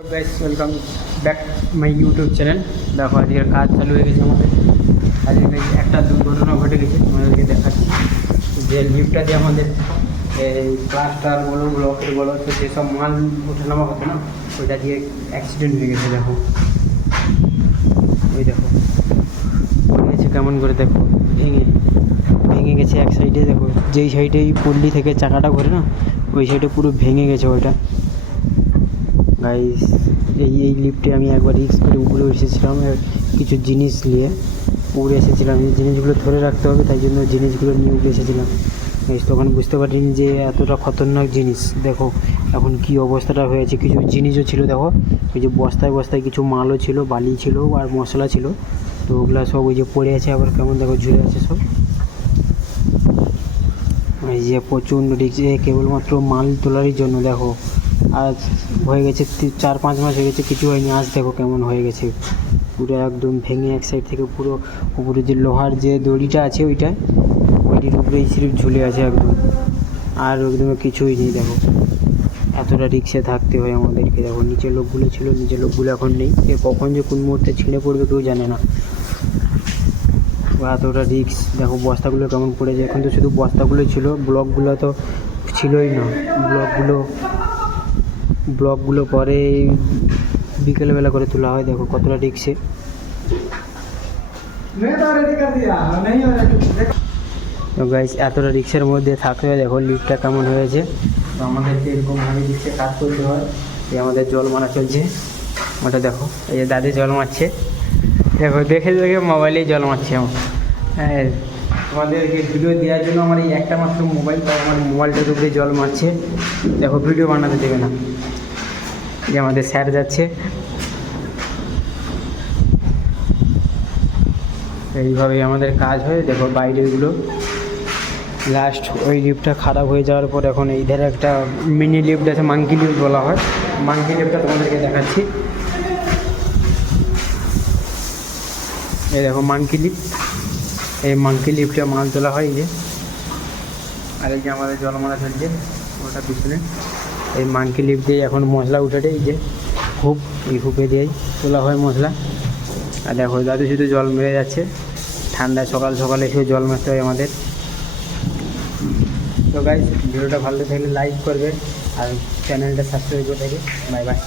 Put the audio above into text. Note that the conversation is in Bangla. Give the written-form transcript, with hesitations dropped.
Guys welcome back my YouTube channel. দেখো আজকের কাজ চালু হয়ে গেছে আমাদের। আজকে একটা দুর্ঘটনা ঘটে গেছে, আমাদেরকে দেখাচ্ছি। যে লিফটটা দিয়ে আমাদের এই প্লাস্টার বলো ব্লকের বলো তো যেসব মাল ওঠানামা হতো না, ওইটা দিয়ে অ্যাক্সিডেন্ট হয়ে গেছে। দেখো ওই দেখো পড়ে গেছে কেমন করে, দেখো ভেঙে গেছে এক সাইডে। দেখো যেই সাইডে এই পল্লী থেকে চাকাটা ঘোরে না, ওই সাইডে পুরো ভেঙে গেছে ওইটা। গাইস এই লিফটে আমি একবার রিস্ক করে উপরে এসেছিলাম, কিছু জিনিস নিয়ে উপরে এসেছিলাম। এই জিনিসগুলো ধরে রাখতে হবে, তাই জন্য জিনিসগুলো নিয়ে উপরে এসেছিলাম। তখন বুঝতে পারিনি যে এতটা খতরনাক জিনিস। দেখো এখন কি অবস্থাটা হয়েছে। কিছু জিনিসও ছিল, দেখো ওই যে বস্তায় বস্তায় কিছু মালও ছিল, বালি ছিল আর মশলা ছিল। তো ওগুলো সব ওই যে পড়ে আছে, আবার কেমন দেখো ঝুলে আছে সব। এই যে প্রচণ্ড রিস্ক, কেবলমাত্র মাল তোলারই জন্য। দেখো আজ হয়ে গেছে 4-5 মাস হয়ে গেছে, কিছু হয়নি। আজ দেখো কেমন হয়ে গেছে, পুরো একদম ভেঙে এক সাইড থেকে পুরো উপরে যে লোহার যে দড়িটা আছে ওইটার উপরেই সিরিপ ঝুলে আছে একদম, আর একদম কিছুই নেই। দেখো এতটা রিক্সে থাকতে হয় আমাদেরকে। দেখো নিচের লোকগুলো ছিল, নিচের লোকগুলো এখন নেই। কখন যে কোন মুহূর্তে ছিঁড়ে পড়বে কেউ জানে না। এতটা রিক্স। দেখো বস্তাগুলো কেমন পড়েছে। এখন তো শুধু বস্তাগুলো ছিল, ব্লকগুলো তো ছিলই না। ব্লকগুলো পরে বিকেলবেলা করে তোলা হয়। দেখো কতটা রিক্সে। তো গাইস এতটা রিক্সের মধ্যে থাকতে হয়। দেখো লিফটটা কেমন হয়েছে। তো আমাদেরকে এরকমভাবে রিক্সে কাজ করতে হয়। এই আমাদের জল মারা চলছে, ওটা দেখো এই যে দাদি জল মারছে। দেখো দেখে দেখে মোবাইলেই জল মারছে আমার। হ্যাঁ, তোমাদেরকে ভিডিও দেওয়ার জন্য আমার এই একটা মাত্র মোবাইল, তাই আমার মোবাইলটার উপরে জল মারছে। দেখো ভিডিও বানাতে দেবে না। যে আমাদের স্যার যাচ্ছে, এইভাবেই আমাদের কাজ হয়। দেখো বাইরেগুলো লাস্ট ওই লিফটটা খারাপ হয়ে যাওয়ার পর এখন এই ধারে একটা মিনি লিফট আছে, মাঙ্কি লিফট বলা হয়। মাঙ্কি লিফটটা তোমাদেরকে দেখাচ্ছি। এই দেখো মাঙ্কি লিফট, এই মাঙ্কি লিফটে মাল তোলা হয়। এই যে আর এই যে আমাদের জলমারা চলছে ওটা পিছনে। এই মাঙ্কি লিফট দিয়ে এখন মশলা উঠে, এই যে হুপ, এই হুপে দিয়েই তোলা হয় মশলা। আর দেখো দাদু শুধু জল মেরে যাচ্ছে। ঠান্ডায় সকাল সকালে এসে জল মারতে হয় আমাদের। তো গাইস ভিডিওটা ভালো থাকলে লাইক করবে আর চ্যানেলটা সাবস্ক্রাইব করে দেবে। Bye bye.